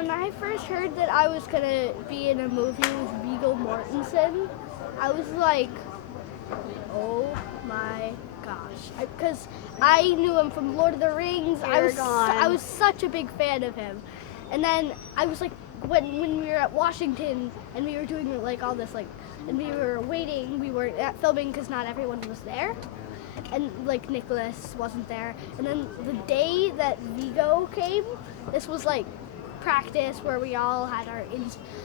when I first heard that I was gonna be in a movie with Viggo Mortensen, I was like, oh my gosh, because I knew him from Lord of the Rings. I was such a big fan of him, and then I was like, when we were at Washington and we were doing like all this and we were waiting, we were at filming because not everyone was there, and like Nicholas wasn't there, and then the day that Viggo came, this was like practice where we all had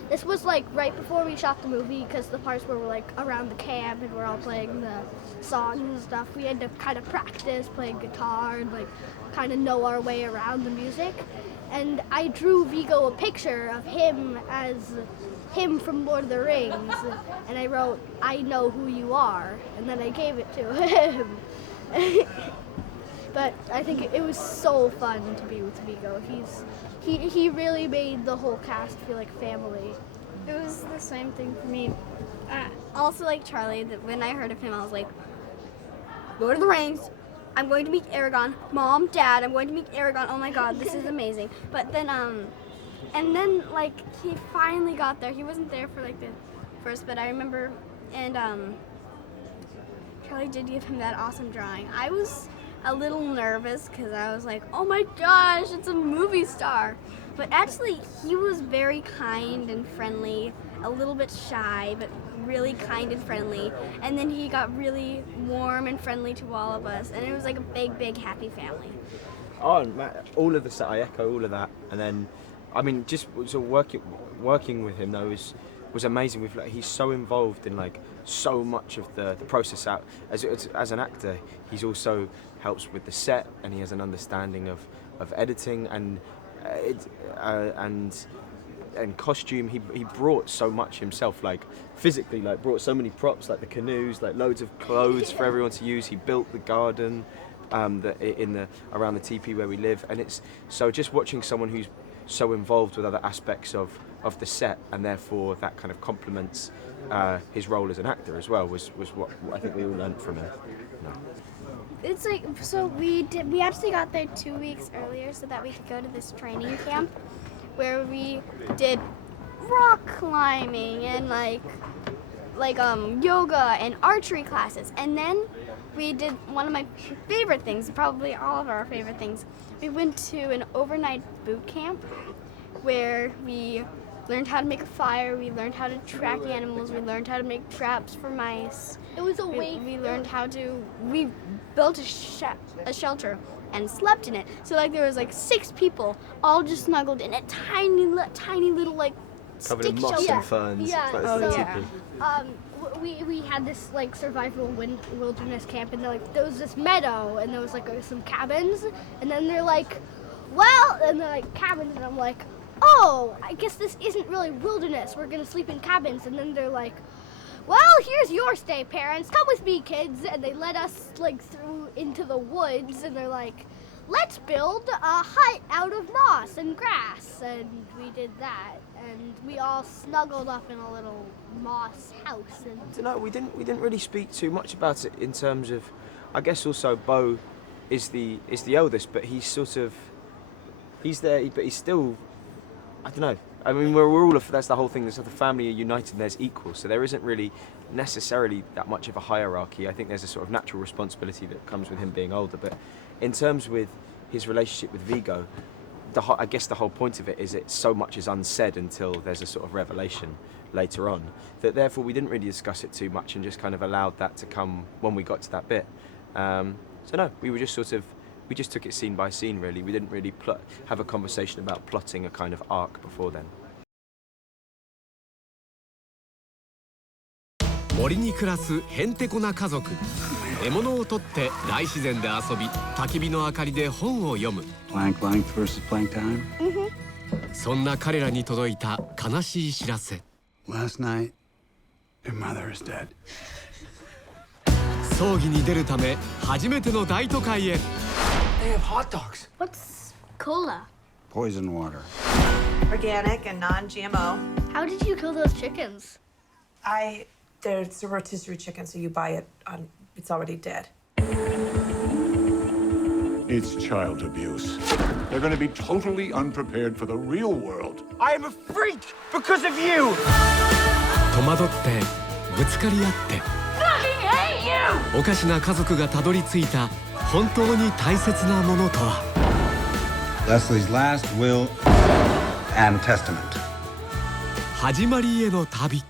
this was like right before we shot the movie, because the parts where we're like around the camp and we're all playing the songs and stuff, we had to kind of practice playing guitar and like kind of know our way around the music. And I drew Viggo a picture of him as him from Lord of the Rings, and I wrote, "I know who you are," and then I gave it to him. But I think it was so fun to be with Viggo. He really made the whole cast feel like family. It was the same thing for me. Also, like Charlie, that when I heard of him, I was like, Lord of the Rings, I'm going to meet Aragorn. Mom, Dad, I'm going to meet Aragorn. Oh my God, this is amazing. But then, and then like he finally got there. He wasn't there for like the first, but I remember, and Charlie did give him that awesome drawing. I was a little nervous because I was like, oh my gosh, it's a movie star. But actually, he was very kind and friendly, a little bit shy, but really kind and friendly. And then he got really warm and friendly to all of us, and it was like a big, big, happy family. Oh, Matt, all of the set, I echo all of that. And then, I mean, just sort of working with him though was amazing. With like, he's so involved in like so much of the process out as an actor. He's also helps with the set, and he has an understanding of editing and costume. He brought so much himself, like physically, like brought so many props, like the canoes, like loads of clothes for everyone to use. He built the garden around the teepee where we live, and it's so just watching someone who's so involved with other aspects of the set, and therefore that kind of complements his role as an actor as well, was what I think we all learned from him. No. It's like, so we actually got there 2 weeks earlier so that we could go to this training camp where we did rock climbing and like yoga and archery classes. And then we did one of my favorite things, probably all of our favorite things. We went to an overnight boot camp where we learned how to make a fire, we learned how to track animals, we learned how to make traps for mice. It was a way. We built a shelter and slept in it. So like there was like 6 people all just snuggled in a tiny little like Covered stick in moss shelter. and ferns. Yeah. Like We had this like survival wilderness camp, and there was this meadow, and there was like some cabins, and then they're like, well, and they're like cabins, and I'm like, oh, I guess this isn't really wilderness. We're gonna sleep in cabins, and then they're like, well, here's your stay, parents. Come with me, kids. And they led us like through into the woods, and they're like, let's build a hut out of moss and grass. And we did that, and we all snuggled up in a little moss house. And no, we didn't really speak too much about it in terms of, I guess also Bo is the eldest, but he's there, but he's still, I don't know. I mean, we're all that's the whole thing. The family are united and there's equals, so there isn't really necessarily that much of a hierarchy. I think there's a sort of natural responsibility that comes with him being older. But in terms with his relationship with Viggo, I guess the whole point of it is so much is unsaid until there's a sort of revelation later on. That therefore we didn't really discuss it too much and just kind of allowed that to come when we got to that bit. So no, we just took it scene by scene, really. We didn't really have a conversation about plotting a kind of arc before then. 森に暮らすへんてこな家族。獲物を取って大自然で遊び、焚き火の明かりで本を読む。Blank length versus blank time? そんな彼らに届いた悲しい知らせ。Last night, your mother is dead. 葬儀に出るため初めての大都会へ。They have hot dogs. what's cola? Poison water. Organic and non-GMO. How did you kill those chickens? There's a rotisserie chicken, so you buy it it's already dead. It's child abuse. They're going to be totally unprepared for the real world. I am a freak because of you! 戸惑ってぶつかり合っておかしな家族がたどり着いた本当に大切なものとは。 Leslie's last will and testament. 始まりへの旅。